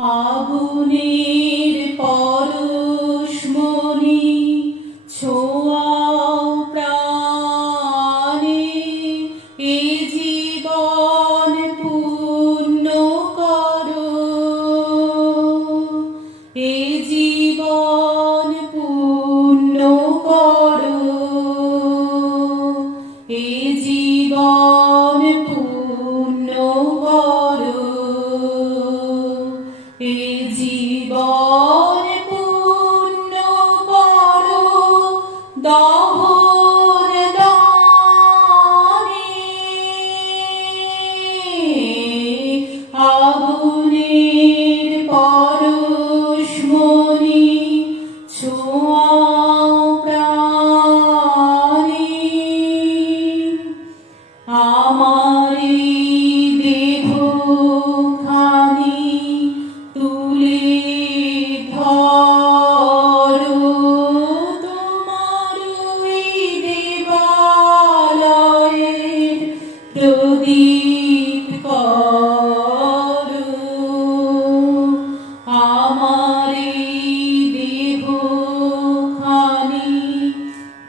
আগুনের পরশমণি ছোঁয়াও প্রাণে, এ জীবন পূর্ণ করো, এ জীবন পূর্ণ করো, এ জীবন পূর্ণ করো, এ জীবন পূর্ণ করো দহর দানে। আগুনের পরশমণি ছোঁয়াও প্রাণে, আমার দেহখানি তুলে ধরো, তোমার দেবালয়ের প্রদীপ করো। আমার দেহখানি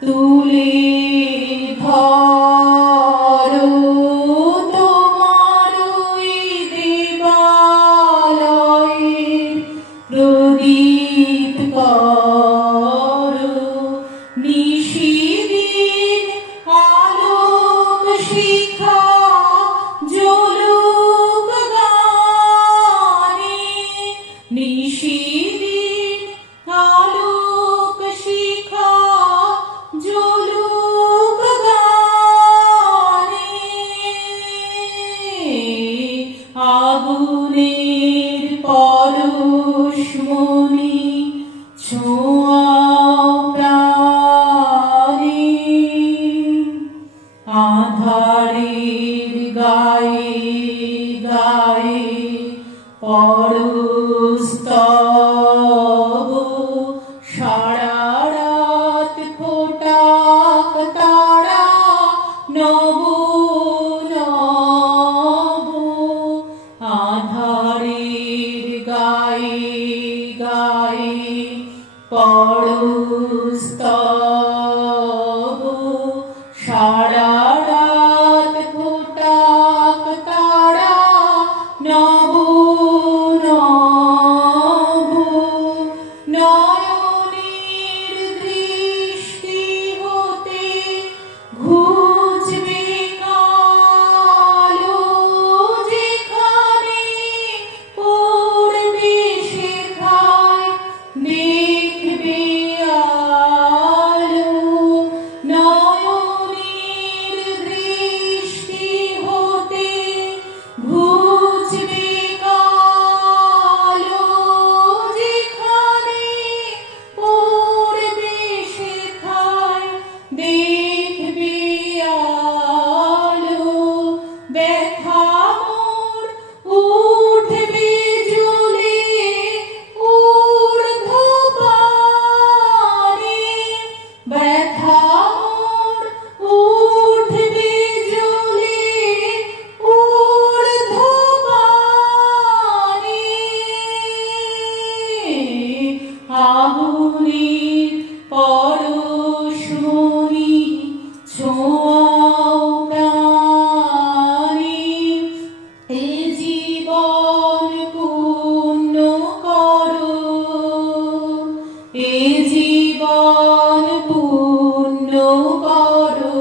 তুলে ধরো, তোমার দেবালয়ের প্রদীপ করো। নিশিদিন আলোক শিখা জ্বলুক গানে, নিশিদিন আলোক শিখা জ্বলুক গানে। আগুনের পরশমণি ছোঁয়াও প্রাণে, আঁধারের গায়ে গায়ে পরস্তব, সারা রাত ফোটাক তারা নব নব। আঁধারের গায়ে গায়ে পরস্তব, সারা রাত ফোটাক তারা নব নব। নয়নের দৃষ্টি হতে ঘুচবে কালো, যেখানে পড়বে সেথায় দেখবে আলো। নয়নের দৃষ্টি হতে ঘুচবে কালো, যেখানে পড়বে সেথায় দেখবে আলো। ব্যথা মোর উঠবে জ্বলে ঊর্ধ্বপানে, ব্যথা মোর উঠবে জ্বলে ঊর্ধ্বপানে। আগুনের পরশমণি ছোঁয়াও প্রাণে, এ জীবন পূর্ণ করো, এ জীবন পূর্ণ করো,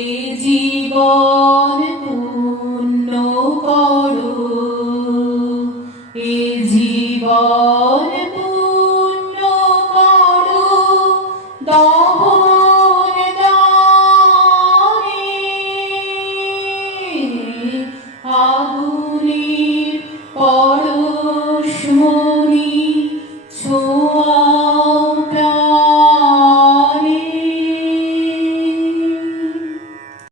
এ জীবন